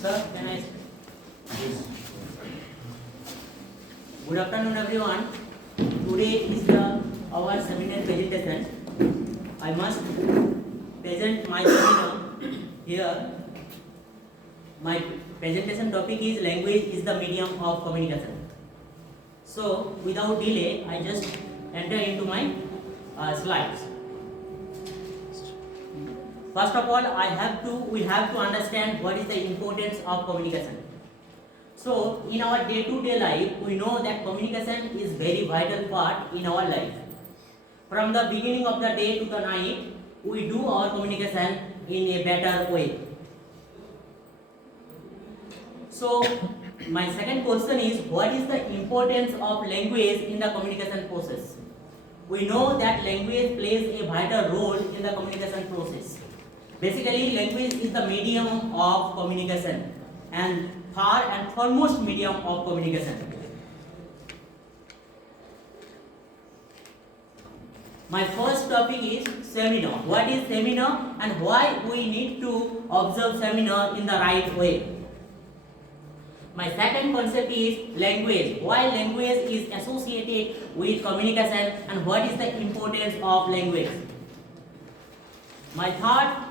Sir, can I? Good afternoon, everyone. Today is our seminar presentation. I must present my seminar here. My presentation topic is language is the medium of communication. So, without delay, I just enter into my slides. First of all, we have to understand what is the importance of communication. So, in our day-to-day life, we know that communication is very vital part in our life. From the beginning of the day to the night, we do our communication in a better way. So, my second question is, what is the importance of language in the communication process? We know that language plays a vital role in the communication process. Basically, language is the medium of communication and far and foremost medium of communication. My first topic is seminar. What is seminar and why we need to observe seminar in the right way? My second concept is language. Why language is associated with communication and what is the importance of language? My third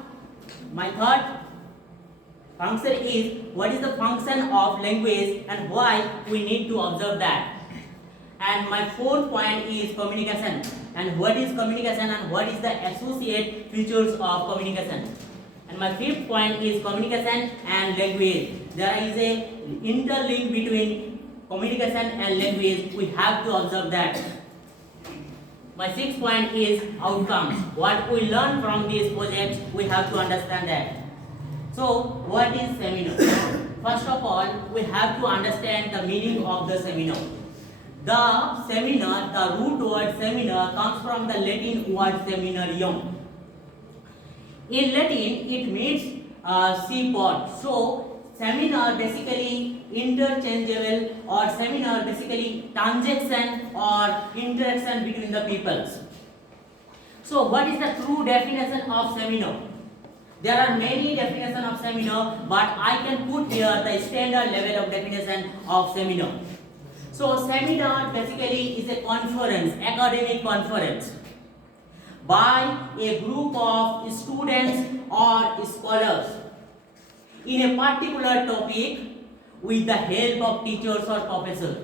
function is what is the function of language and why we need to observe that. And my fourth point is communication and what is communication and what is the associate features of communication. And my fifth point is communication and language. There is a interlink between communication and language. We have to observe that. My sixth point is outcomes. What we learn from these projects, we have to understand that. So, what is seminar? First of all, we have to understand the meaning of the seminar. The seminar, the root word seminar comes from the Latin word seminarium. In Latin, it means seaport. So, seminar basically interchangeable or seminar basically transaction or interaction between the peoples. So, what is the true definition of seminar? There are many definitions of seminar, but I can put here the standard level of definition of seminar. So, seminar basically is a conference, academic conference by a group of students or scholars in a particular topic with the help of teachers or professors.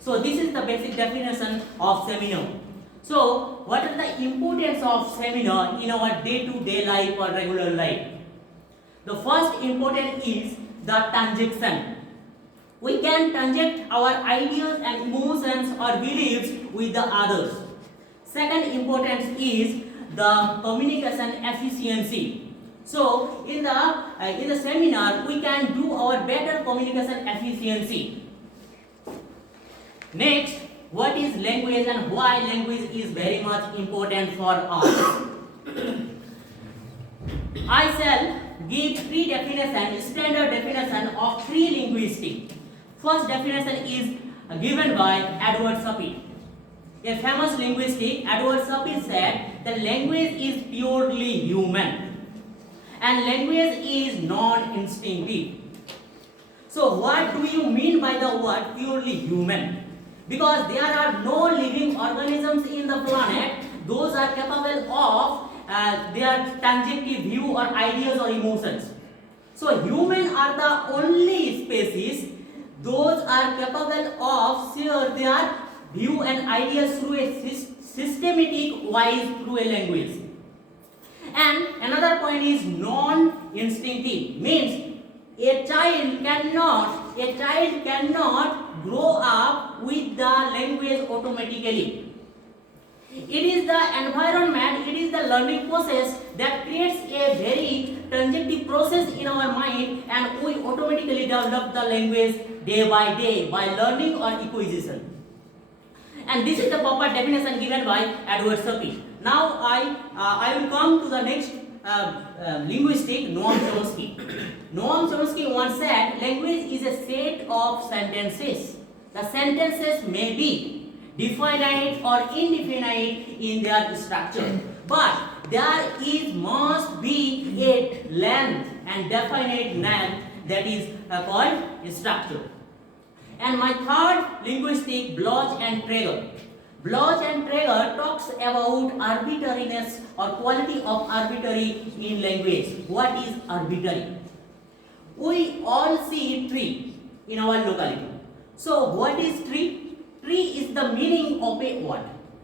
So, this is the basic definition of seminar. So, what is the importance of seminar in our day-to-day life or regular life? The first importance is the transaction. We can transact our ideas and emotions or beliefs with the others. Second importance is the communication efficiency. So, in the seminar, we can do our better communication efficiency. Next, what is language and why language is very much important for us? I shall give three definitions, standard definition of free linguistics. First definition is given by Edward Sapir. A famous linguist, Edward Sapir, said that language is purely human and language is non-instinctive. So, what do you mean by the word purely human? Because there are no living organisms in the planet, those are capable of their tangential view or ideas or emotions. So, humans are the only species, those are capable of share their view and ideas through a systematic wise through a language. And another point is non-instinctive, means a child cannot grow up with the language automatically. It is the environment, it is the learning process that creates a very tangential process in our mind, and we automatically develop the language day by day by learning or acquisition. And this is the proper definition given by Edward Sapir. Now I will come to the next linguistic, Noam Chomsky. Noam Chomsky once said, language is a set of sentences. The sentences may be definite or indefinite in their structure, but there must be a length and definite length that is called structure. And my third linguistic, Bloch and Traeger. Bloch and Traeger talks about arbitrariness or quality of arbitrary in language. What is arbitrary? We all see tree in our locality. So what is tree? Tree is the meaning of a word.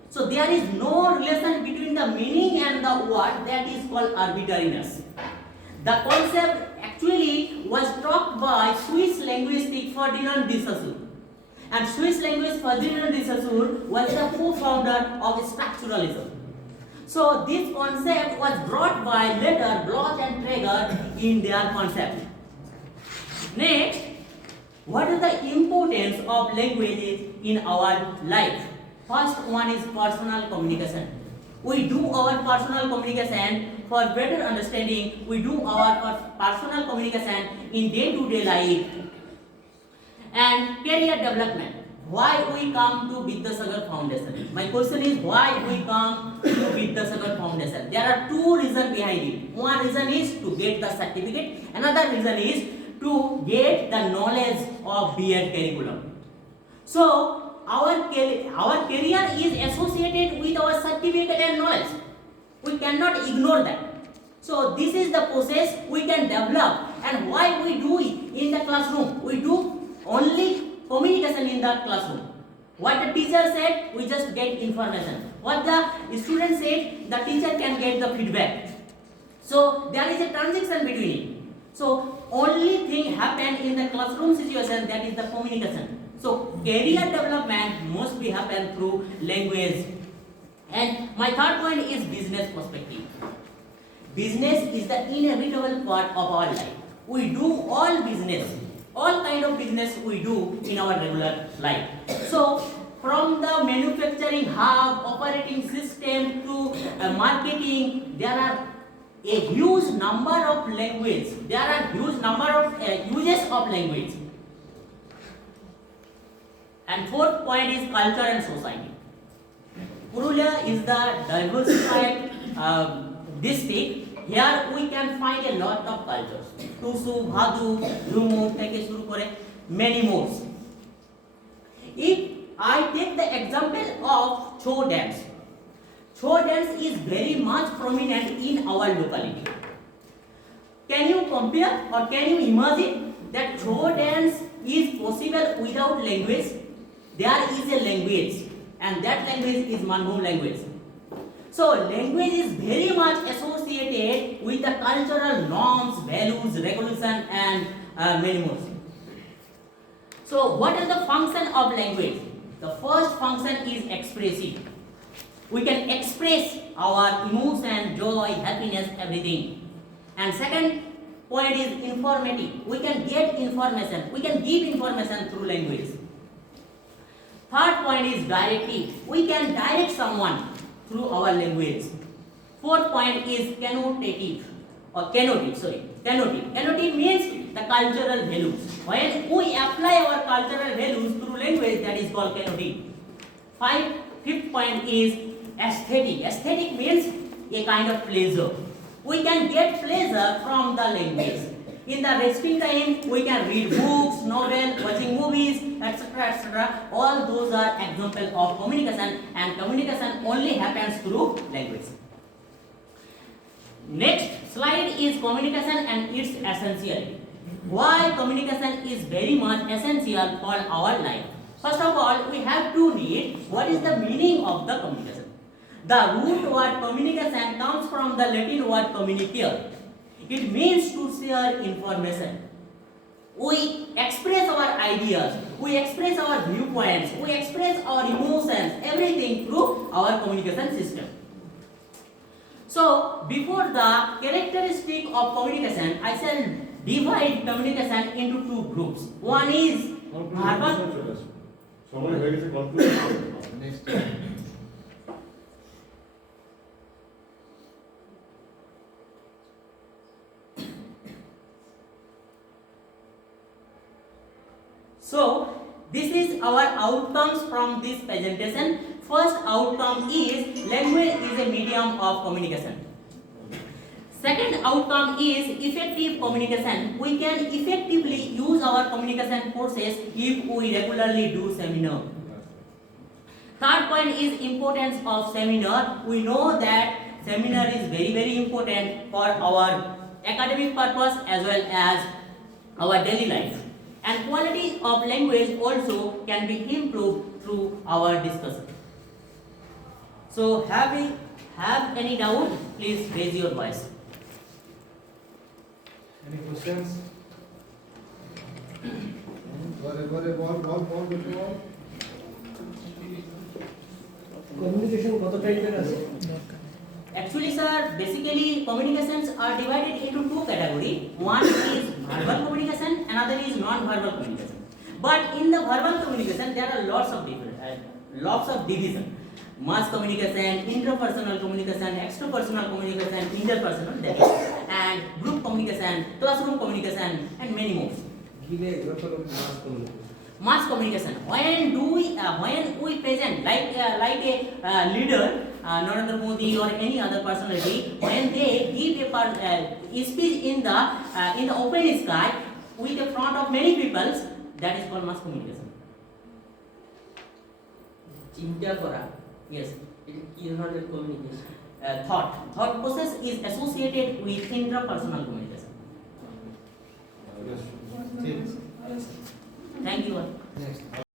So there is no relation between the meaning and the word, that is called arbitrariness. The concept actually was taught by Swiss linguist Ferdinand de Saussure. And Swiss linguist Ferdinand de Saussure was the co-founder of structuralism. So this concept was brought by later Bloch and Traeger in their concept. Next, what is the importance of languages in our life? First one is personal communication. We do our personal communication for better understanding. We do our personal communication in day-to-day life. And career development. Why we come to Vidyasagar Foundation? My question is, why we come to Vidyasagar Foundation? There are two reasons behind it. One reason is to get the certificate. Another reason is to get the knowledge of b.ed curriculum. So our career is associated with our certificate and knowledge. We cannot ignore that. So this is the process we can develop. And why we do it in the classroom? We do only communication in the classroom. What the teacher said, we just get information. What the student said, the teacher can get the feedback. So there is a transaction between it. So only thing happen in the classroom situation, that is the communication. So career development must be happen through language. And my third point is business perspective. Business is the inevitable part of our life. We do all business, all kind of business we do in our regular life. So from the manufacturing hub, operating system to marketing, there are a huge number of language. There are huge number of uses of language. And fourth point is culture and society. Purulia is the diversified district. Here we can find a lot of cultures. Tusu, Bhadu, Jhumu, Teke Shuru Kore, many more. If I take the example of Cho dance. Cho dance is very much prominent in our locality. Can you compare or can you imagine that Cho dance is possible without language? There is a language, and that language is Manbhum language. So language is very much associated with the cultural norms, values, regulation, and many more. So what is the function of language? The first function is expressive. We can express our emotion, joy, happiness, everything. And second point is informative. We can get information. We can give information through language. Third point is directive. We can direct someone through our language. Fourth point is connotative. Connotative means the cultural values. When we apply our cultural values through language, that is called connotative. Fifth point is aesthetic. Aesthetic means a kind of pleasure. We can get pleasure from the language. In the resting time, we can read books, novels, watching movies, etc., etc. All those are examples of communication, and communication only happens through language. Next slide is communication and its essentiality. Why communication is very much essential for our life? First of all, we have to read what is the meaning of the communication. The root word communication comes from the Latin word communicare. It means to share information. We express our ideas, we express our viewpoints, we express our emotions, everything through our communication system. So, before the characteristic of communication, I shall divide communication into two groups. One is verbal. So, this is our outcomes from this presentation. First outcome is language is a medium of communication. Second outcome is effective communication. We can effectively use our communication forces if we regularly do seminar. Third point is importance of seminar. We know that seminar is very important for our academic purpose as well as our daily life. And quality of language also can be improved through our discussion. So have any doubt? Please raise your voice. Any questions? Communication কত টাইপের আছে? Actually, sir, basically communications are divided into two categories. One is verbal communication, another is non-verbal communication. But in the verbal communication, there are lots of division. Mass communication, interpersonal communication, extrapersonal communication, interpersonal, that is, and group communication, classroom communication, and many more. Give an example of mass communication. Mass communication. When we present like a leader, Narendra Modi or any other personality, when they give a speech in the open sky with the front of many people, that is called mass communication. চিন্তা করা, Yes. এটা কি ধরনের communication? Thought process is associated with intrapersonal communication. Yes. Thank you all. Next.